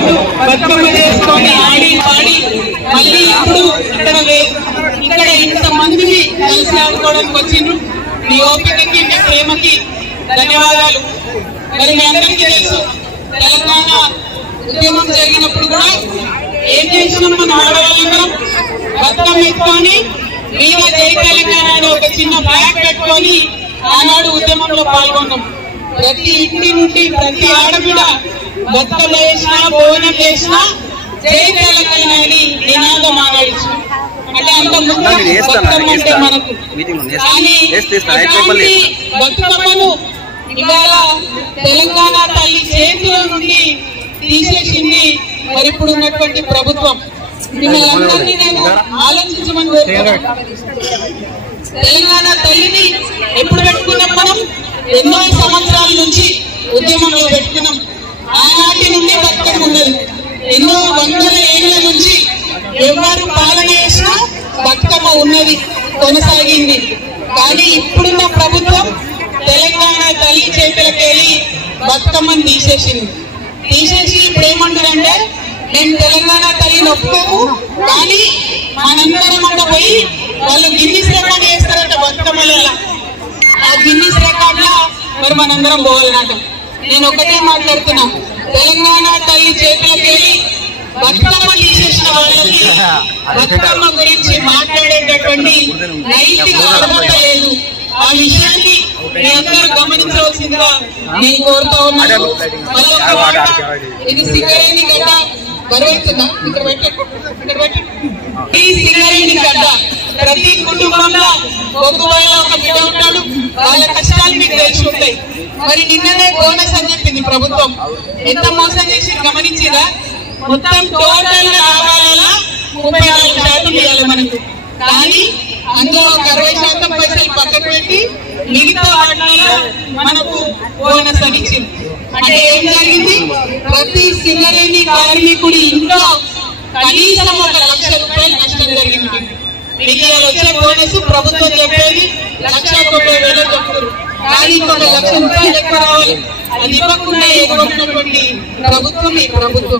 పాటు బతుకమ్మ చేసుకొని ఆడి పాడి మళ్ళీ ఇప్పుడు ఇక్కడ ఇంతమందిని కలిసి ఆడుకోవడానికి వచ్చిండ్రు. మీ ఓపికకి మీ ప్రేమకి ధన్యవాదాలు. మరి మీ అందరికీ తెలుసు తెలంగాణ ఉద్యమం జరిగినప్పుడు కూడా ఏం చేసినాం మనం ఆడవాళ్ళందరం బతుకమ్మ ఎత్తుకొని మీద జై తెలంగాణ అని ఒక చిన్న ఫ్లాగ్ పెట్టుకొని ఆనాడు ఉద్యమంలో పాల్గొన్నాం. ప్రతి ఇంటి నుండి ప్రతి ఆడబిడ బతుకమ్మ చేసినా భోజనం చేసినా జై తెలంగాణ అని నినాదం ఆడించు. అంటే అంత ముఖ్యం బతుకమ్మ అంటే మనకు. కానీ బతుకమ్మను ఇవాళ తెలంగాణ తల్లి చేతుల నుండి తీసేసింది మరి ఇప్పుడు ఉన్నటువంటి ప్రభుత్వం. మిమ్మల్ని అందరినీ నేను ఆలోచించమని కోరుతున్నాను. తెలంగాణ తల్లిని ఎప్పుడు పెట్టుకున్నాం మనం? ఎన్నో సంవత్సరాల నుంచి ఉద్యమంలో పెట్టుకున్నాం. ఆనాటి నుండి బతుకమ్మ ఉన్నది. ఎన్నో వందల ఏళ్ల నుంచి ఎవరు పాలన చేసినా బతుకమ్మ ఉన్నది, కొనసాగింది. కానీ ఇప్పుడున్న ప్రభుత్వం తెలంగాణ తల్లి చేతులకెళ్ళి బతుకమ్మని తీసేసి ఇప్పుడు ఏమంటారంటే నేను తెలంగాణ తల్లిని ఒప్పుకోము, కానీ మనందరం అక్కడ పోయి వాళ్ళు గిన్నిస్ రికార్డ్ చేస్తారట బతుకమ్మలలో. ఆ గిన్నిస్ రికార్డ్ లో మరి మనందరం పోవాలన్నట. నేను ఒకటే మాట్లాడుతున్నా, తెలంగాణ తల్లి చేతులకెళ్ళి బతుకమ్మ తీసేసిన వాళ్ళకి బతుకమ్మ గురించి మాట్లాడేటటువంటి నైతిక అర్హత లేదు. ఆ విషయాన్ని మీ అందరూ గమనించవలసిందిగా నేను కోరుతా ఉన్నాను. ఇది సింగరేణి గడ్డ బరువుతుందా? ఈ సింగరేణి గడ్డ ప్రతి కుటుంబంలో ఒకవేళ ఒక బిడ్డ ఉంటాడు. వాళ్ళ కష్టాలు మీకు తెలిసి ఉంటాయి. మరి నిన్ననే బోనస్ అని చెప్పింది ప్రభుత్వం. ఎంత మోసం చేసి గమనించిరా? మొత్తం టోటల్ ఆదాయాల 34% ఇవ్వాలి మనకు. కానీ అందులో 60% పైసలు పక్కకు పెట్టి మిగతా వాటిలో మనకు బోనస్ అని ఇచ్చింది. అంటే ఏం జరిగింది? ప్రతి సింగరేణి కార్మికుడి ఇంట్లో కనీసం 1 లక్ష రూపాయలు నష్టం జరిగింది. మీకు వచ్చే బోనస్ ప్రభుత్వం చెప్పేది 1,90,000 చెప్తారు. కానీ 1 లక్ష రూపాయలు ఎక్కువ రావాలి. అది ఇవ్వకుండా ఎదుర్కొన్నటువంటి ప్రభుత్వం ఈ ప్రభుత్వం.